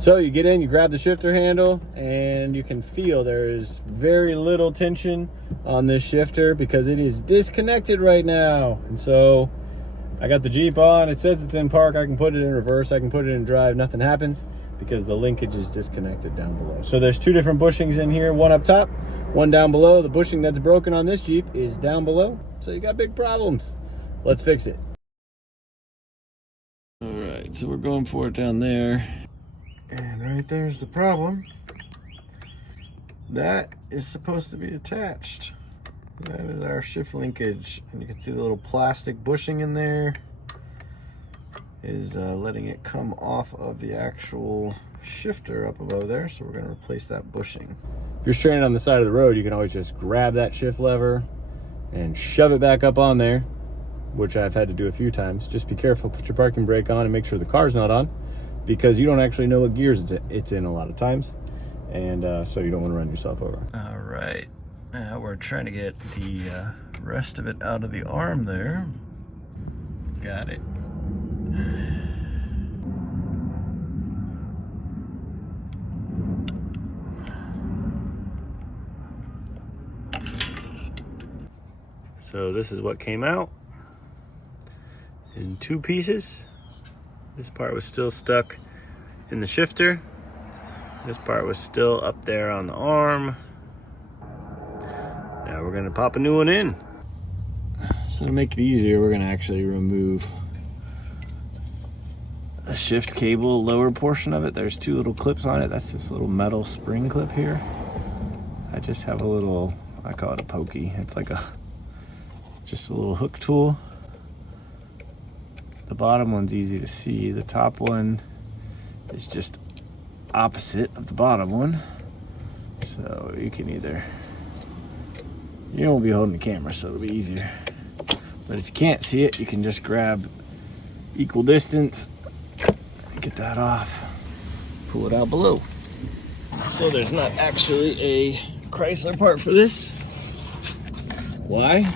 So you get in, you grab the shifter handle, and you can feel there is very little tension on this shifter because it is disconnected right now. And so I got the Jeep on, it says it's in park, I can put it in reverse, I can put it in drive, nothing happens because the linkage is disconnected down below. So there's two different bushings in here, one up top, one down below. The bushing that's broken on this Jeep is down below, so you got big problems. Let's fix it. All right, so we're going for it down there. And right there's the problem. That is supposed to be attached. That is our shift linkage. And you can see the little plastic bushing in there is letting it come off of the actual shifter up above there. So we're gonna replace that bushing. If you're stranded on the side of the road, you can always just grab that shift lever and shove it back up on there, which I've had to do a few times. Just be careful, put your parking brake on and make sure the car's not on, because you don't actually know what gears it's in a lot of times. And so you don't want to run yourself over. All right, now we're trying to get the rest of it out of the arm there. Got it. So this is what came out in two pieces. This part was still stuck in the shifter. This part was still up there on the arm. Now we're gonna pop a new one in. So to make it easier, we're gonna actually remove the shift cable lower portion of it. There's two little clips on it. That's this little metal spring clip here. I just have a little, I call it a pokey. It's like just a little hook tool. The bottom one's easy to see. The top one is just opposite of the bottom one. So you can either, you won't be holding the camera, so it'll be easier. But if you can't see it, you can just grab equal distance, get that off, pull it out below. So there's not actually a Chrysler part for this. Why?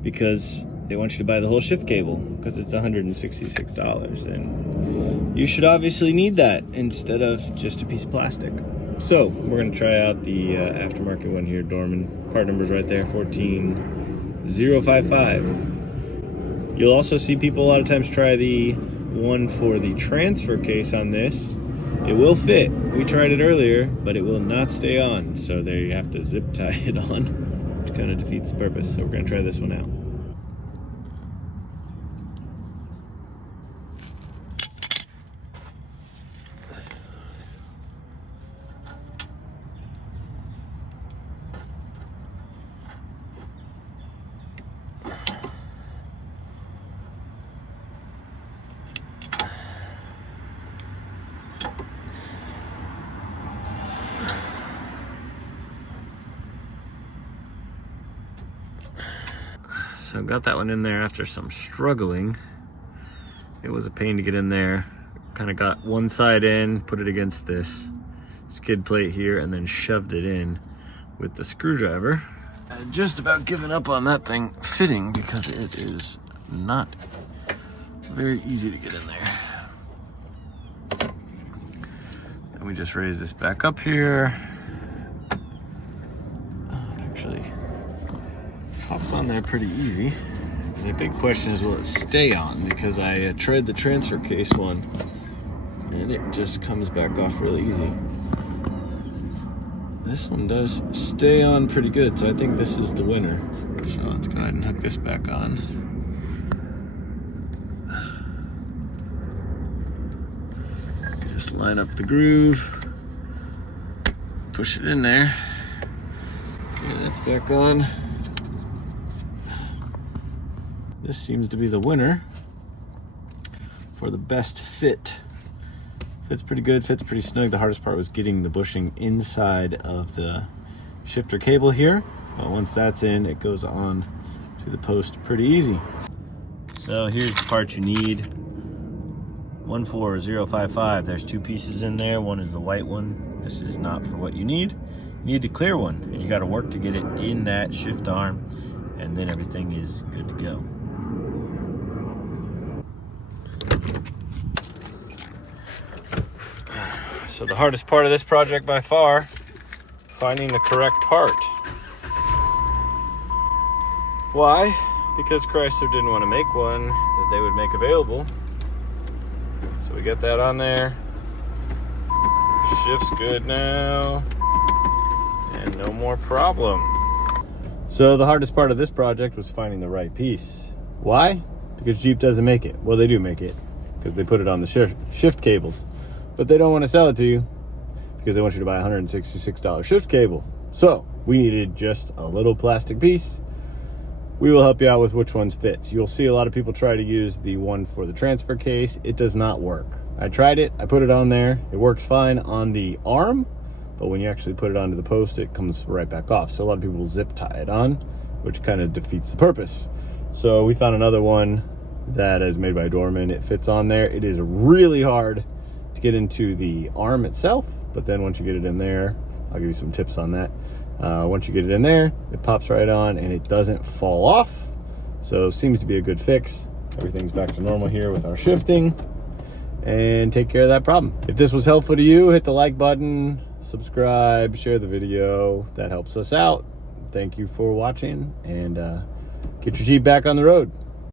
Because they want you to buy the whole shift cable because it's $166, and you should obviously need that instead of just a piece of plastic. So we're gonna try out the aftermarket one here. Dorman, part number's right there, 14055. You'll also see people a lot of times try the one for the transfer case on this. It will fit. We tried it earlier, but it will not stay on. So there you have to zip tie it on, which kind of defeats the purpose. So we're gonna try this one out. So got that one in there after some struggling. It was a pain to get in there. Kind of got one side in, put it against this skid plate here, and then shoved it in with the screwdriver. I just about given up on that thing fitting because it is not very easy to get in there. And we just raise this back up here. It actually pops on there pretty easy. And the big question is, will it stay on? Because I tried the transfer case one and it just comes back off really easy. This one does stay on pretty good, so I think this is the winner. So let's go ahead and hook this back on. Just line up the groove, push it in there. Okay, that's back on. This seems to be the winner for the best fit. Fits pretty good, fits pretty snug. The hardest part was getting the bushing inside of the shifter cable here. But once that's in, it goes on to the post pretty easy. So here's the part you need. 14055. There's two pieces in there. One is the white one. This is not for what you need. You need the clear one, and you got to work to get it in that shift arm, and then everything is good to go. So the hardest part of this project by far, finding the correct part. Why? Because Chrysler didn't want to make one that they would make available. So we got that on there. Shift's good now. And no more problem. So the hardest part of this project was finding the right piece. Why? Because Jeep doesn't make it. Well, they do make it because they put it on the shift cables. But they don't want to sell it to you because they want you to buy a $166 shift cable. So we needed just a little plastic piece. We will help you out with which one fits. You'll see a lot of people try to use the one for the transfer case. It does not work. I tried it, I put it on there. It works fine on the arm, but when you actually put it onto the post, it comes right back off. So a lot of people will zip tie it on, which kind of defeats the purpose. So we found another one that is made by Dorman. It fits on there. It is really hard to get into the arm itself, but then once you get it in there, I'll give you some tips on that. Once you get it in there, it pops right on and it doesn't fall off. So seems to be a good fix. Everything's back to normal here with our shifting, and take care of that problem. If this was helpful to you, hit the like button, subscribe, share the video. That helps us out. Thank you for watching, and get your Jeep back on the road.